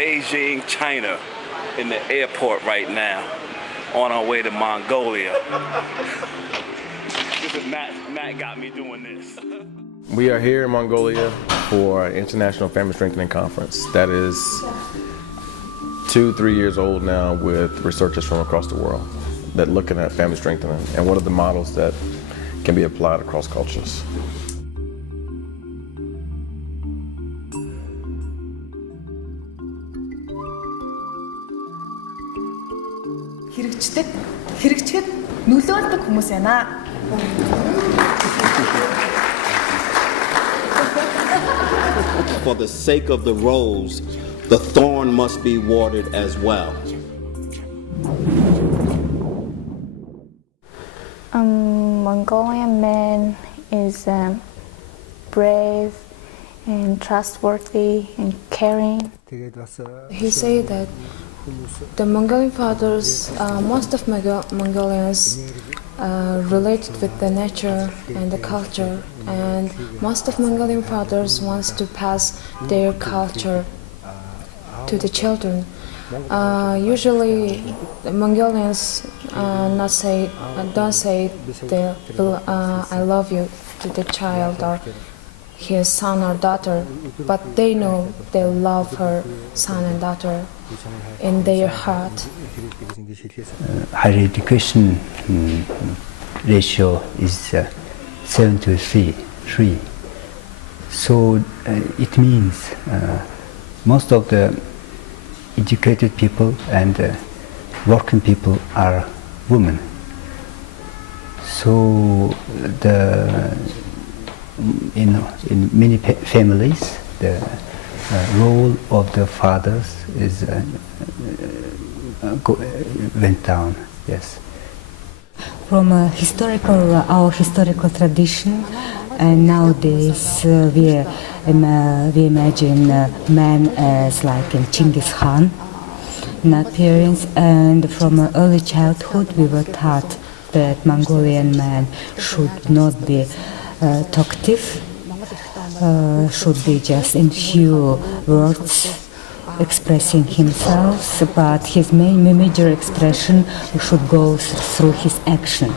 Beijing, China, in the airport right now, on our way to Mongolia. This is Matt got me doing this. We are here in Mongolia for an International Family Strengthening Conference that is 2-3 years old now, with researchers from across the world that looking at family strengthening and what are the models that can be applied across cultures. хэрэгчдэд нөлөөлдөг хүмүүс байна. For the sake of the rose, the thorn must be watered as well. Mongolian man is brave and trustworthy and caring. He said that the Mongolian fathers, most of Mongolians related with the nature and the culture, and most of Mongolian fathers wants to pass their culture to the children. Usually, the Mongolians don't say "I love you" to the child or his son or daughter, but they know they love her son and daughter in their heart. Higher education ratio is 7:3. So it means most of the educated people and working people are women. So in many families, the role of the fathers is went down. Yes. From our historical tradition, and nowadays we imagine man as like a Genghis Khan in appearance, and from early childhood we were taught that Mongolian man should not be talkative, should be just in few words expressing himself, but his major expression should go through his action.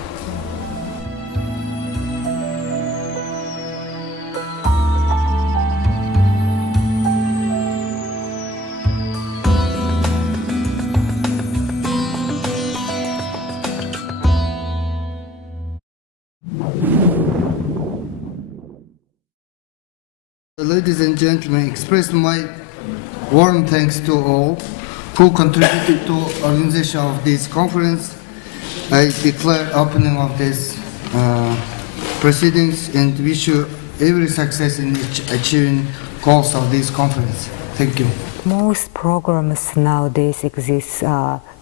Ladies and gentlemen, express my warm thanks to all who contributed to organization of this conference. I declare opening of this proceedings and wish you every success in achieving goals of this conference. Thank you. Most programs nowadays exist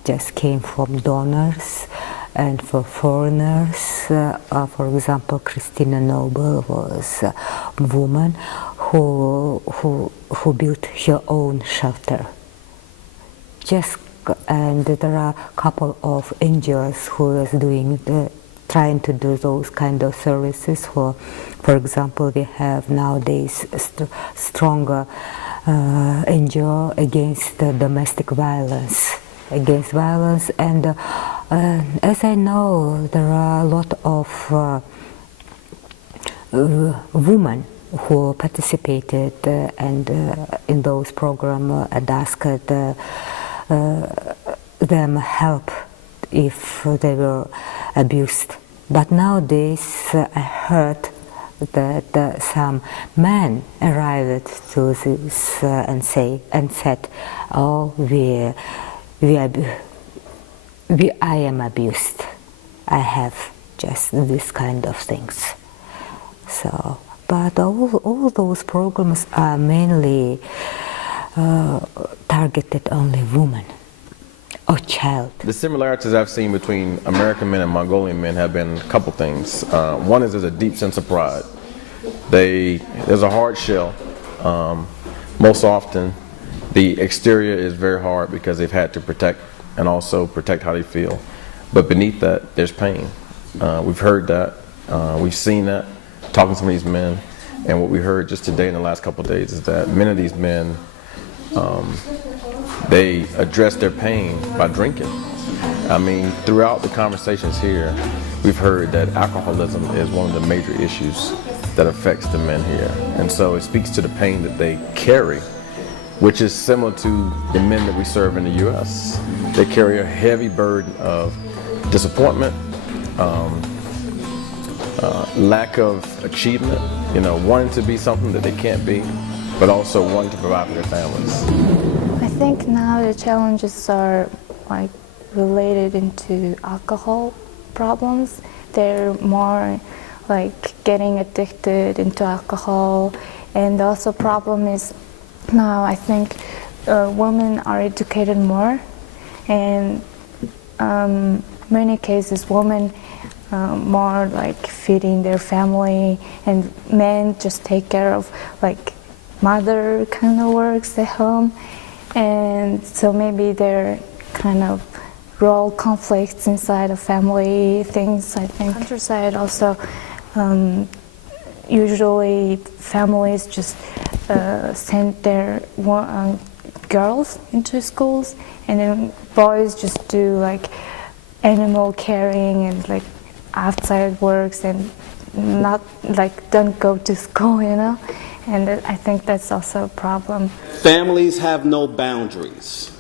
just came from donors and for foreigners. For example, Christina Noble was a woman who built her own shelter. And there are a couple of NGOs who is trying to do those kind of services. For example, we have nowadays stronger NGO against domestic violence. And as I know, there are a lot of women who participated and in those programs and asked them help if they were abused. But nowadays I heard that some men arrived to this and said, "Oh, I am abused. I have just this kind of things." So, but all those programs are mainly targeted only women or child. The similarities I've seen between American men and Mongolian men have been a couple things. One is there's a deep sense of pride. There's a hard shell. Most often, the exterior is very hard because they've had to protect and also protect how they feel. But beneath that, there's pain. We've heard that. We've seen that, talking to some of these men. And what we heard just today in the last couple of days is that many of these men they address their pain by drinking. I mean, throughout the conversations here, we've heard that alcoholism is one of the major issues that affects the men here. And so it speaks to the pain that they carry, which is similar to the men that we serve in the U.S. They carry a heavy burden of disappointment, lack of achievement, wanting to be something that they can't be, but also wanting to provide for their families. I think now the challenges are like related into alcohol problems. They're more like getting addicted into alcohol, and also problem is now I think women are educated more, and many cases women more like feeding their family, and men just take care of like mother kind of works at home, and so maybe they're kind of role conflicts inside of family things. I think countryside also usually families just send their girls into schools, and then boys just do like animal caring and like outside works and not like don't go to school, and I think that's also a problem. Families have no boundaries.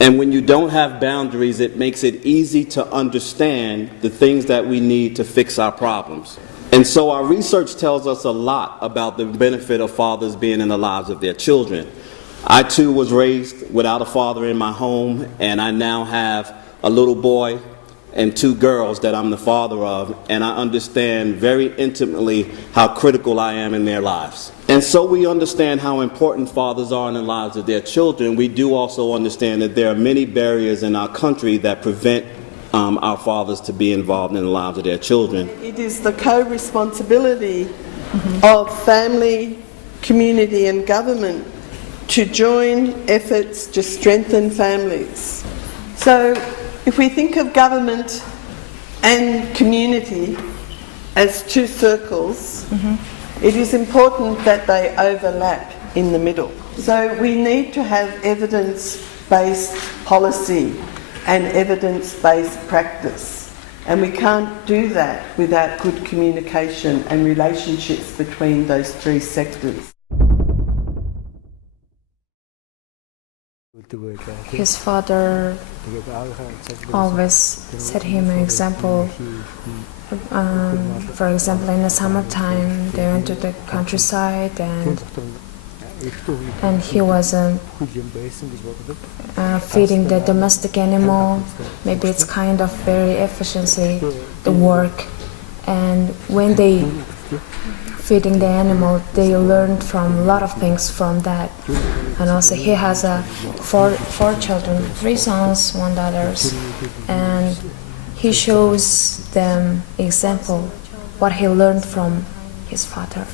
And when you don't have boundaries, it makes it easy to understand the things that we need to fix our problems. And so our research tells us a lot about the benefit of fathers being in the lives of their children. I too was raised without a father in my home, and I now have a little boy and 2 girls that I'm the father of, and I understand very intimately how critical I am in their lives. And so we understand how important fathers are in the lives of their children. We do also understand that there are many barriers in our country that prevent our fathers to be involved in the lives of their children. It is the co-responsibility of family, community and government to join efforts to strengthen families. So if we think of government and community as 2 circles, it is important that they overlap in the middle. So we need to have evidence-based policy and evidence-based practice. And we can't do that without good communication and relationships between those 3 sectors. His father always set him an example. For example, in the summertime, they went to the countryside, and he was feeding the domestic animal. Maybe it's kind of very efficiency, the work. And when they feeding the animal, they learned from a lot of things from that. And also he has 4 children, 3 sons, 1 daughter, and he shows them example what he learned from his father.